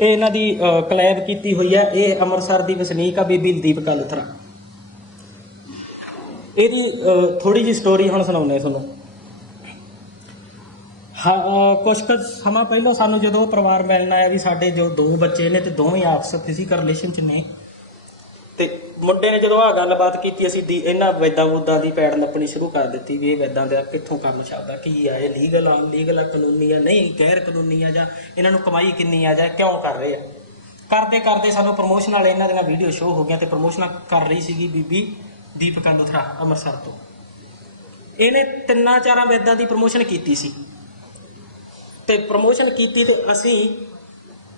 ਇਹ ਇਹਨਾਂ ਦੀ ਕਲੈਬ ਕੀਤੀ ਹੋਈ ਹੈ। ਇਹ ਅੰਮ੍ਰਿਤਸਰ ਦੀ ਵਸਨੀਕ ਆ ਬੀਬੀ ਦੀਪਕਾ ਲੁਥਰਾ ਇਹਦੀ ਥੋੜੀ ਜੀ ਸਟੋਰੀ ਹੁਣ ਸੁਣਾਉਂਦੇ ਤੁਹਾਨੂੰ। ਹਾਂ ਕੁਛ ਕੁ ਸਮਾਂ ਪਹਿਲਾਂ ਸਾਨੂੰ ਜਦੋਂ ਪਰਿਵਾਰ ਮਿਲਣ ਆਇਆ ਵੀ ਸਾਡੇ ਜੋ ਦੋ ਬੱਚੇ ਨੇ ਤੇ ਦੋਵੇਂ ਆਪਸ ਫਿਜ਼ੀਕਲ ਰਿਲੇਸ਼ਨ ਚ ਨੇ ਤੇ ਮੁੰਡੇ ਨੇ ਜਦੋਂ ਆ ਗੱਲਬਾਤ ਕੀਤੀ, ਅਸੀਂ ਦੀ ਇਹਨਾਂ ਵੈਦਾਂ ਵੂਦਾਂ ਦੀ ਪੈੜ ਨੱਪਣੀ ਸ਼ੁਰੂ ਕਰ ਦਿੱਤੀ ਵੀ ਇਹ ਵੈਦਾਂ ਦਾ ਕਿੱਥੋਂ ਕੰਮ ਛਾਪਦਾ ਕੀ ਆ, ਇਹ ਲੀਗਲ ਆ ਲੀਗਲ ਆ, ਕਾਨੂੰਨੀ ਆ, ਨਹੀਂ, ਗੈਰ ਕਾਨੂੰਨੀ ਆ, ਜਾਂ ਇਹਨਾਂ ਨੂੰ ਕਮਾਈ ਕਿੰਨੀ ਆ, ਜਾਂ ਕਿਉਂ ਕਰ ਰਹੇ ਆ। ਕਰਦੇ ਕਰਦੇ ਸਾਨੂੰ ਪ੍ਰੋਮੋਸ਼ਨ ਵਾਲੇ ਇਹਨਾਂ ਦੀਆਂ ਵੀਡੀਓ ਸ਼ੋਅ ਹੋ ਗਿਆ ਤੇ ਪ੍ਰੋਮੋਸ਼ਨਾਂ ਕਰ ਰਹੀ ਸੀਗੀ ਬੀਬੀ ਦੀਪਕਾ ਲੁਥਰਾ ਅੰਮ੍ਰਿਤਸਰ ਤੋਂ। ਇਹਨੇ ਤਿੰਨਾਂ ਚਾਰਾਂ ਵੈਦਾਂ ਦੀ ਪ੍ਰੋਮੋਸ਼ਨ ਕੀਤੀ ਸੀ। ਤੇ ਪ੍ਰੋਮੋਸ਼ਨ ਕੀਤੀ ਤੇ ਅਸੀਂ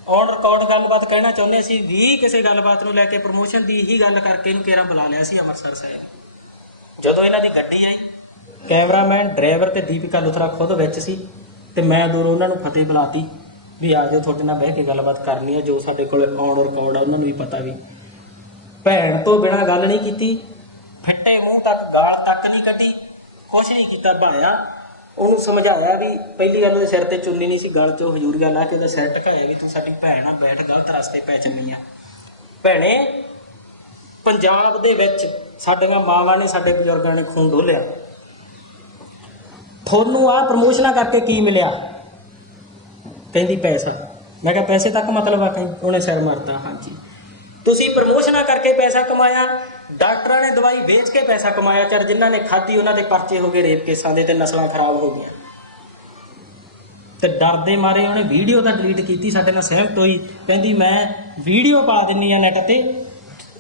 ਔਨ ਰਿਕਾਰਡ ਗੱਲਬਾਤ ਕਹਿਣਾ ਚਾਹੁੰਦੇ ਸੀ, ਵੀ ਕਿਸੇ ਗੱਲਬਾਤ ਨੂੰ ਲੈ ਕੇ ਪ੍ਰੋਮੋਸ਼ਨ ਦੀ ਹੀ ਗੱਲ ਕਰਕੇ ਇਹਨੂੰ ਕੇਰਾ ਬੁਲਾ ਲਿਆ ਸੀ ਅੰਮ੍ਰਿਤਸਰ ਸਾਹਿਬ। ਜਦੋਂ ਇਹਨਾਂ ਦੀ ਗੱਡੀ ਆਈ, ਕੈਮਰਾਮੈਨ, ਡਰਾਈਵਰ ਤੇ ਦੀਪਿਕਾ ਲੁਥਰਾ ਖੁਦ ਵਿੱਚ ਸੀ ਤੇ ਮੈਂ ਦੂਰੋਂ ਉਹਨਾਂ ਨੂੰ ਫਤਿਹ ਬੁਲਾਤੀ ਵੀ ਆ ਜਾਓ ਤੁਹਾਡੇ ਨਾਲ ਬਹਿ ਕੇ ਗੱਲਬਾਤ ਕਰਨੀ ਹੈ ਜੋ ਸਾਡੇ ਕੋਲ ਔਨ ਰਿਕਾਰਡ ਆ, ਉਹਨਾਂ ਨੂੰ ਵੀ ਪਤਾ ਵੀ। ਭੈਣ ਤੋਂ ਬਿਨਾ ਗੱਲ ਨਹੀਂ ਕੀਤੀ, ਫਿੱਟੇ ਮੂੰਹ ਤੱਕ ਗਾਲ ਤੱਕ ਨਹੀਂ ਕੱਢੀ, ਕੁਛ ਨਹੀਂ ਕੀਤਾ, ਭਾਇਆ ਉਹਨੂੰ ਸਮਝਾਇਆ ਵੀ ਪਹਿਲੀ ਗੱਲ ਉਹਦੇ ਸਿਰ ਤੇ ਚੁੰਨੀ ਨਹੀਂ ਸੀ, ਗਲ 'ਚੋਂ ਹਜੂਰੀਆ ਲਾ ਕੇ ਉਹਦਾ ਸਿਰ ਟਕਾਇਆ ਵੀ ਤੂੰ ਸਾਡੀ ਭੈਣ ਆ, ਬੈਠ ਗਲਤ ਰਸਤੇ ਪੈ ਚੱਲੀ ਆ। ਭੈਣੇ, ਪੰਜਾਬ ਦੇ ਵਿੱਚ ਸਾਡੀਆਂ ਮਾਵਾਂ ਨੇ ਸਾਡੇ ਬਜ਼ੁਰਗਾਂ ਨੇ ਖੂਨ ਡੋਲਿਆ ਤੁਹਾਨੂੰ ਆ ਪ੍ਰਮੋਸ਼ਨਾਂ ਕਰਕੇ ਕੀ ਮਿਲਿਆ? ਕਹਿੰਦੀ ਪੈਸਾ। ਮੈਂ ਕਿਹਾ ਪੈਸੇ ਤੱਕ ਮਤਲਬ ਆ, ਕਹਿੰਦੀ ਉਹਨੇ ਸਿਰ ਮਾਰਤਾ, ਹਾਂਜੀ। ਤੁਸੀਂ ਪ੍ਰਮੋਸ਼ਨਾਂ ਕਰਕੇ ਪੈਸਾ ਕਮਾਇਆ, ਡਾਕਟਰਾਂ ਨੇ ਦਵਾਈ ਵੇਚ ਕੇ ਪੈਸਾ ਕਮਾਇਆ ਚਰ ਜਿਨ੍ਹਾਂ ਨੇ ਖਾਧੀ ਉਹਨਾਂ ਦੇ ਪਰਚੇ ਹੋ ਗਏ, ਰੇਪ ਕੇਸਾਂ ਦੇ ਤੇ ਨਸਲਾਂ ਖਰਾਬ ਹੋ ਗਈਆਂ। ਤੇ ਡਰਦੇ ਮਾਰੇ ਉਹਨੇ ਵੀਡੀਓ ਤਾਂ ਡਿਲੀਟ ਕੀਤੀ, ਸਾਡੇ ਨਾਲ ਸਹਿਮਤ ਹੋਈ, ਕਹਿੰਦੀ ਮੈਂ ਵੀਡੀਓ ਪਾ ਦਿੰਨੀ ਆ ਨੈਟ ਤੇ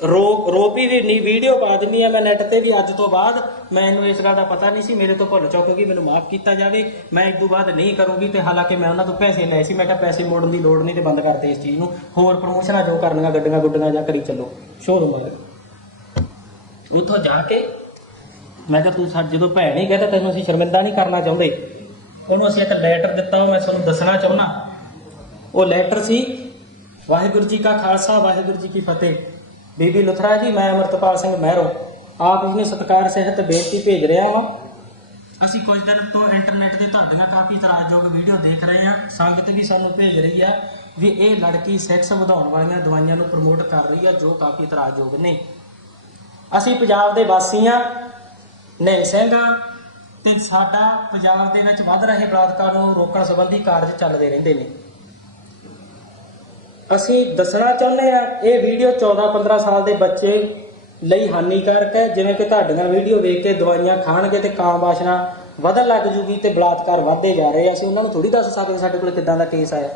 ਰੋ ਰੋਪੀ ਵੀ ਨਹੀਂ ਵੀਡੀਓ ਪਾ ਦਿੰਨੀ ਆ ਮੈਂ ਨੈਟ ਤੇ ਵੀ ਅੱਜ ਤੋਂ ਬਾਅਦ। ਮੈਨੂੰ ਇਸ ਗੱਲ ਦਾ ਪਤਾ ਨਹੀਂ ਸੀ, ਮੇਰੇ ਤੋਂ ਭੁੱਲ ਚੁੱਕ ਗਈ ਮੈਨੂੰ ਮਾਫ ਕੀਤਾ ਜਾਵੇ। ਮੈਂ ਇਸ ਤੋਂ ਬਾਅਦ ਨਹੀਂ ਕਰੂੰਗੀ ਤੇ ਹਾਲਾਂਕਿ ਮੈਂ ਉਹਨਾਂ ਤੋਂ ਪੈਸੇ ਲਏ ਸੀ, ਮੈਂ ਕਿਹਾ ਪੈਸੇ ਮੋੜਨ ਦੀ ਲੋੜ ਨਹੀਂ ਤੇ ਬੰਦ ਕਰਦੇ ਇਸ ਚੀਜ਼ ਨੂੰ। ਹੋਰ ਪ੍ਰਮੋਸ਼ਨਾਂ ਜੋ ਕਰਨੀਆਂ, ਗੱਡੀਆਂ ਗੁੱਡੀਆਂ ਜਾਂ ਕਰੀ ਚੱਲੋ। ਸ਼ੋਰੂਮ ਵਾਲੇ। ਉੱਥੋਂ ਜਾ ਕੇ ਮੈਂ ਕਿਹਾ ਤੂੰ ਸਾਡੇ ਜਦੋਂ ਭੈਣ ਹੀ ਕਹਿੰਦਾ ਤੈਨੂੰ ਅਸੀਂ ਸ਼ਰਮਿੰਦਾ ਨਹੀਂ ਕਰਨਾ ਚਾਹੁੰਦੇ। ਉਹਨੂੰ ਅਸੀਂ ਇੱਕ ਲੈਟਰ ਦਿੱਤਾ, ਉਹ ਮੈਂ ਤੁਹਾਨੂੰ ਦੱਸਣਾ ਚਾਹੁੰਦਾ। ਉਹ ਲੈਟਰ ਸੀ, ਵਾਹਿਗੁਰੂ ਜੀ ਕਾ ਖਾਲਸਾ, ਵਾਹਿਗੁਰੂ ਜੀ ਕੀ ਫਤਿਹ। ਬੀਬੀ ਲੁਥਰਾ ਜੀ, ਮੈਂ ਅਮਰਤਪਾਲ ਸਿੰਘ ਮਹਿਰੋ। ਆਪ ਜੀ ਨੂੰ ਸਤਿਕਾਰ, ਸਹਿਤ, ਬੇਨਤੀ ਭੇਜ ਰਿਹਾ ਹਾਂ ਅਸੀਂ ਕੁਝ ਦਿਨ ਤੋਂ ਇੰਟਰਨੈਟ ਤੇ ਤੁਹਾਡੀਆਂ ਕਾਫੀ ਤਰਾਜਯੋਗ ਵੀਡੀਓ ਦੇਖ ਰਹੇ ਹਾਂ। ਸੰਗਤ ਵੀ ਸਾਨੂੰ ਭੇਜ ਰਹੀ ਆ ਵੀ ਇਹ ਲੜਕੀ ਸੈਕਸ ਵਧਾਉਣ ਵਾਲੀਆਂ ਦਵਾਈਆਂ ਨੂੰ ਪ੍ਰਮੋਟ ਕਰ ਰਹੀ ਆ, ਜੋ ਕਾਫੀ ਇਤਰਾਜ਼ਯੋਗ ਨੇ। ਅਸੀਂ ਪੰਜਾਬ ਦੇ ਵਾਸੀ ਹਾਂ ਨੇ ਸਿੰਘ। ਤੇ ਸਾਡਾ ਪੰਜਾਬ ਦੇ ਵਿੱਚ ਵੱਧ ਰਹੇ ਬਲਾਤਕਾਰ ਨੂੰ ਰੋਕਣ ਸੰਬੰਧੀ ਕਾਰਜ ਚੱਲਦੇ ਰਹਿੰਦੇ ਨੇ। ਅਸੀਂ ਦੱਸਣਾ ਚਾਹੁੰਦੇ ਆ ਇਹ ਵੀਡੀਓ 14-15 ਸਾਲ ਦੇ ਬੱਚੇ ਲਈ ਹਾਨੀਕਾਰਕ ਹੈ। ਜਿਵੇਂ ਕਿ ਤੁਹਾਡੀਆਂ ਵੀਡੀਓ ਵੇਖ ਕੇ ਦਵਾਈਆਂ ਖਾਣਗੇ ਤੇ ਕਾਮ ਵਾਸ਼ਨਾ ਵਧਣ ਲੱਗ ਜੂਗੀ ਤੇ ਬਲਾਤਕਾਰ ਵਧਦੇ ਜਾ ਰਹੇ ਆ। ਅਸੀਂ ਉਹਨਾਂ ਨੂੰ ਥੋੜੀ ਦੱਸ ਸਕਦੇ ਸਾਡੇ ਕੋਲ ਕਿੱਦਾਂ ਦਾ ਕੇਸ ਆਇਆ।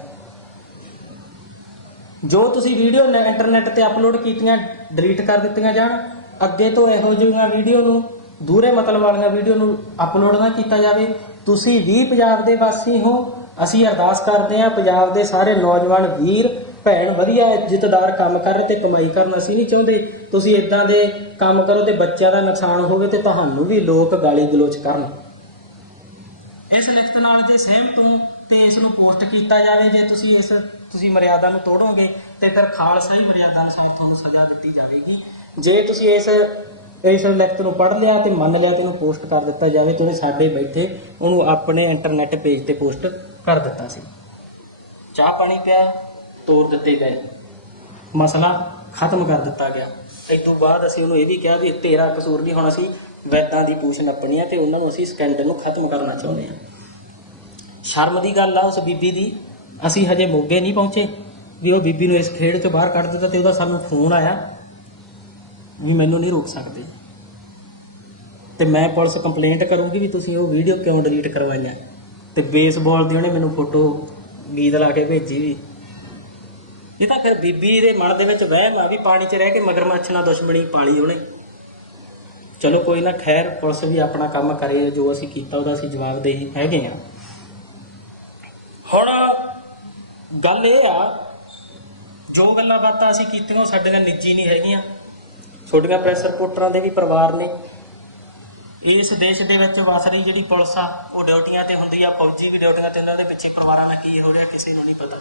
ਜੋ ਤੁਸੀਂ ਵੀਡੀਓ ਇੰਟਰਨੈਟ ਤੇ ਅਪਲੋਡ ਕੀਤੀਆਂ ਡਿਲੀਟ ਕਰ ਦਿੱਤੀਆਂ ਜਾਣ, ਅੱਗੇ ਤੋਂ ਇਹੋ ਜਿਹੀਆਂ ਵੀਡੀਓ ਨੂੰ, ਦੂਰੇ ਮਤਲਬ ਵਾਲੀਆਂ ਵੀਡੀਓ ਨੂੰ ਅਪਲੋਡ ਨਾ ਕੀਤਾ ਜਾਵੇ। ਤੁਸੀਂ ਵੀ ਪੰਜਾਬ ਦੇ ਵਾਸੀ ਹੋ। ਅਸੀਂ ਅਰਦਾਸ ਕਰਦੇ ਹਾਂ, ਪੰਜਾਬ ਦੇ ਸਾਰੇ ਨੌਜਵਾਨ ਵੀਰ ਭੈਣ ਵਧੀਆ ਜਿੱਤਦਾਰ ਕੰਮ ਕਰ ਤੇ ਕਮਾਈ ਕਰਨ ਅਸੀਂ ਨਹੀਂ ਚਾਹੁੰਦੇ। ਤੁਸੀਂ ਇਦਾਂ ਦੇ ਕੰਮ ਕਰੋ ਤੇ ਬੱਚਿਆਂ ਦਾ ਨੁਕਸਾਨ ਹੋਵੇ ਤੇ ਤੁਹਾਨੂੰ ਵੀ ਲੋਕ ਗਾਲੀ ਗਲੋਚ ਕਰਨ। ਇਸ ਲਿਖਤ ਨਾਲ ਜੇ ਸਹਿਮਤ ਹੋ ਤੇ ਇਸ ਨੂੰ ਪੋਸਟ ਕੀਤਾ ਜਾਵੇ, ਜੇ ਤੁਸੀਂ ਇਸ, ਤੁਸੀਂ ਮਰਿਆਦਾ ਨੂੰ ਤੋੜੋਗੇ, ਤੇ ਫਿਰ ਖਾਲਸਾ ਹੀ ਮਰਿਆਦਾ ਅਨੁਸਾਰ ਤੁਹਾਨੂੰ ਸਜ਼ਾ ਦਿੱਤੀ ਜਾਵੇਗੀ। ਜੇ ਤੁਸੀਂ ਇਸ ਇਸ ਲਿਖਤ ਨੂੰ ਪੜ੍ਹ ਲਿਆ ਤੇ ਮੰਨ ਲਿਆ ਤੇ ਉਹਨੂੰ ਪੋਸਟ ਕਰ ਦਿੱਤਾ ਜਾਵੇ ਤੇ ਉਹਨੇ ਸਾਡੇ ਬੈਠੇ ਉਹਨੂੰ ਆਪਣੇ ਇੰਟਰਨੈਟ ਪੇਜ ਤੇ ਪੋਸਟ ਕਰ ਦਿੱਤਾ ਸੀ। ਚਾਹ ਪਾਣੀ ਪਿਆ? ਤੋੜ ਦਿੱਤੇ ਗਏ। ਮਸਲਾ ਖਤਮ ਕਰ ਦਿੱਤਾ ਗਿਆ। ਇਸ ਤੋਂ ਬਾਅਦ ਅਸੀਂ ਉਹਨੂੰ ਇਹ ਵੀ ਕਿਹਾ ਵੀ ਤੇਰਾ ਕਸੂਰ ਨਹੀਂ ਹੁਣ ਅਸੀਂ ਵੈਦਾਂ ਦੀ ਪੂਛ ਨੱਪਣੀ ਹੈ ਤੇ ਉਹਨਾਂ ਨੂੰ ਅਸੀਂ ਸਕੈਂਡਲ ਨੂੰ ਖਤਮ ਕਰਨਾ ਚਾਹੁੰਦੇ ਹਾਂ ਸ਼ਰਮ ਦੀ ਗੱਲ ਆ ਉਸ ਬੀਬੀ ਦੀ। ਅਸੀਂ ਹਜੇ ਮੋਗੇ ਨਹੀਂ ਪਹੁੰਚੇ। ਵੀ ਉਹ ਬੀਬੀ ਨੂੰ ਇਸ ਖੇਡ ਚੋਂ ਬਾਹਰ ਕੱਢ ਦਿੱਤਾ ਤੇ ਉਹਦਾ ਸਾਨੂੰ ਫੋਨ ਆਇਆ ਵੀ ਮੈਨੂੰ ਨਹੀਂ ਰੋਕ ਸਕਦੇ। ਤੇ ਮੈਂ ਪੁਲਿਸ ਕੰਪਲੇਂਟ ਕਰੂੰਗੀ ਵੀ ਤੁਸੀਂ ਉਹ ਵੀਡੀਓ ਕਿਉਂ ਡਿਲੀਟ ਕਰਵਾਈਆਂ। ਤੇ ਬੇਸਬਾਲ ਦੀ ਉਹਨੇ ਮੈਨੂੰ ਫੋਟੋ ਗੀਤ ਲਾ ਕੇ ਭੇਜੀ ਵੀ ਇਹ ਤਾਂ ਫਿਰ ਬੀਬੀ ਦੇ ਮਨ ਦੇ ਵਿੱਚ ਵਹਿਮ ਆ ਵੀ ਪਾਣੀ 'ਚ ਰਹਿ ਕੇ ਮਗਰਮੱਛ ਨਾਲ ਦੁਸ਼ਮਣੀ ਪਾਲੀ ਉਹਨੇ। ਚਲੋ ਕੋਈ ਨਾ, ਖੈਰ, ਪੁਲਿਸ ਵੀ ਆਪਣਾ ਕੰਮ ਕਰੇ, ਜੋ ਅਸੀਂ ਕੀਤਾ ਉਹਦਾ ਅਸੀਂ ਜਵਾਬਦੇਹੀ ਹੈਗੇ ਆ ਹੁਣ ਗੱਲ ਇਹ ਆ, ਜੋ ਗੱਲਾਂ ਬਾਤਾਂ ਅਸੀਂ ਕੀਤੀਆਂ ਉਹ ਸਾਡੇ ਨਾਲ ਨਿੱਜੀ ਨਹੀਂ ਹੈਗੀਆਂ। ਛੋਟੀਆਂ ਪ੍ਰੈਸ ਰਿਪੋਰਟਰਾਂ ਦੇ ਵੀ ਪਰਿਵਾਰ ਨੇ। ਇਸ ਦੇਸ਼ ਦੇ ਵਿੱਚ ਵਸ ਰਹੀ ਜਿਹੜੀ ਪੁਲਿਸ ਆ, ਉਹ ਡਿਊਟੀਆਂ ਤੇ ਹੁੰਦੀ ਆ, ਫੌਜੀ ਵੀ ਡਿਊਟੀਆਂ ਤੇ ਉਹਨਾਂ ਦੇ ਪਿੱਛੇ ਪਰਿਵਾਰਾਂ ਨਾਲ ਕੀ ਹੋ ਰਿਹਾ ਕਿਸੇ ਨੂੰ ਨਹੀਂ ਪਤਾ।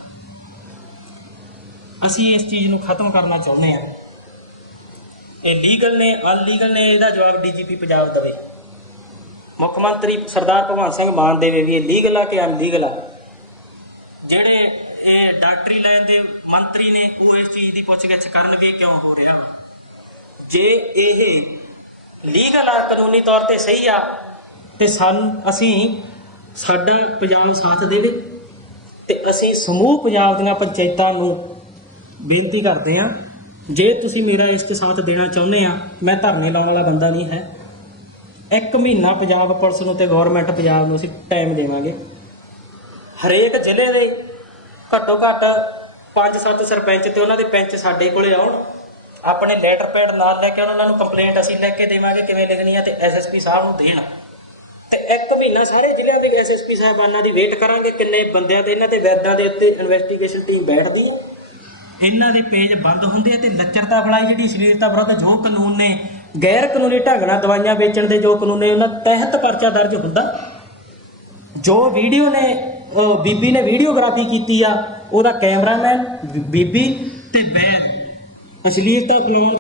ਅਸੀਂ ਇਸ ਚੀਜ਼ ਨੂੰ ਖਤਮ ਕਰਨਾ ਚਾਹੁੰਦੇ ਹਾਂ। ਇਹ ਲੀਗਲ ਨੇ ਅਨਲੀਗਲ ਨੇ, ਇਹਦਾ ਜਵਾਬ ਡੀਜੀਪੀ ਪੰਜਾਬ ਦੇਵੇ। ਮੁੱਖ ਮੰਤਰੀ ਸਰਦਾਰ ਭਗਵੰਤ ਸਿੰਘ ਮਾਨ ਦੇਵੇ ਵੀ ਇਹ ਲੀਗਲ ਆ ਕਿ ਅਨਲੀਗਲ ਆ। ਜਿਹੜੇ ਇਹ ਡਾਕਟਰੀ ਲਾਈਨ ਦੇ ਮੰਤਰੀ ਨੇ, ਉਹ ਇਸ ਚੀਜ਼ ਦੀ ਪੁੱਛਗਿੱਛ ਕਰਨ ਵੀ ਕਿਉਂ ਹੋ ਰਿਹਾ ਵਾ? ਜੇ ਇਹ ਲੀਗਲ ਆ, ਕਾਨੂੰਨੀ ਤੌਰ ਤੇ ਸਹੀ ਆ, ਤੇ ਸਾਨੂੰ, ਅਸੀਂ ਸਾਡਾ ਪੰਜਾਬ ਸਾਥ ਦੇਵੇ, ਤੇ ਅਸੀਂ ਸਮੂਹ ਪੰਜਾਬ ਦੀਆਂ ਪੰਚਾਇਤਾਂ ਨੂੰ ਬੇਨਤੀ ਕਰਦੇ ਆ ਜੇ ਤੁਸੀਂ ਮੇਰਾ ਇਸ 'ਚ ਸਾਥ ਦੇਣਾ ਚਾਹੁੰਦੇ ਆ ਮੈਂ ਧਰਨੇ ਲਾਉਣ ਵਾਲਾ ਬੰਦਾ ਨਹੀਂ ਹੈ। ਇੱਕ ਮਹੀਨਾ ਪੰਜਾਬ ਪੁਲਿਸ ਨੂੰ ਤੇ ਗਵਰਨਮੈਂਟ ਪੰਜਾਬ ਨੂੰ ਅਸੀਂ ਟਾਈਮ ਦੇਵਾਂਗੇ। ਹਰੇਕ ਜ਼ਿਲ੍ਹੇ ਦੇ ਘੱਟੋ ਘੱਟ 5-7 ਸਰਪੰਚ ਤੇ ਉਹਨਾਂ ਦੇ ਪੈਂਚ ਸਾਡੇ ਕੋਲੇ ਆਉਣ। ਆਪਣੇ ਲੈਟਰ ਪੈਡ ਨਾਲ ਲੈ ਕੇ ਉਹਨਾਂ ਨੂੰ ਕੰਪਲੇਂਟ ਅਸੀਂ ਲੈ ਕੇ ਦੇਵਾਂਗੇ ਕਿਵੇਂ ਲਿਖਣੀ ਆ ਤੇ ਐਸਐਸਪੀ ਸਾਹਿਬ ਨੂੰ ਦੇਣ। ਤੇ ਇੱਕ ਮਹੀਨਾ ਸਾਰੇ ਜ਼ਿਲ੍ਹਿਆਂ ਦੇ ਐਸਐਸਪੀ ਸਾਹਿਬਾਨਾਂ ਦੀ ਵੇਟ ਕਰਾਂਗੇ ਕਿੰਨੇ ਬੰਦਿਆਂ ਤੇ, ਇਹਨਾਂ ਤੇ ਵੈਦਾਂ ਦੇ ਉੱਤੇ ਇਨਵੈਸਟੀਗੇਸ਼ਨ ਟੀਮ ਬੈਠਦੀ ਹੈ। ਇਹਨਾਂ ਦੇ ਪੇਜ ਬੰਦ ਹੁੰਦੇ ਆ ਤੇ ਲੱਚਰਤਾ ਫਲਾਈ ਜਿਹੜੀ ਅਸ਼ਲੀਲਤਾ ਵਿਰੁੱਧ ਜੋ ਕਾਨੂੰਨ ਨੇ, ਗੈਰ ਕਾਨੂੰਨੀ ਢੰਗ ਨਾਲ ਦਵਾਈਆਂ ਵੇਚਣ ਦੇ ਜੋ ਕਾਨੂੰਨ ਨੇ, ਉਹਨਾਂ ਤਹਿਤ ਪਰਚਾ ਦਰਜ ਹੁੰਦਾ। ਜੋ ਵੀਡੀਓ ਨੇ ਬੀਬੀ ਨੇ ਵੀਡੀਓਗ੍ਰਾਫੀ ਕੀਤੀ ਆ, ਉਹਦਾ ਕੈਮਰਾਮੈਨ ਬੀਬੀ ਤੇ ਬੈਨ ਅਸ਼ਲੀਲਤਾ ਫਲਾਉਣ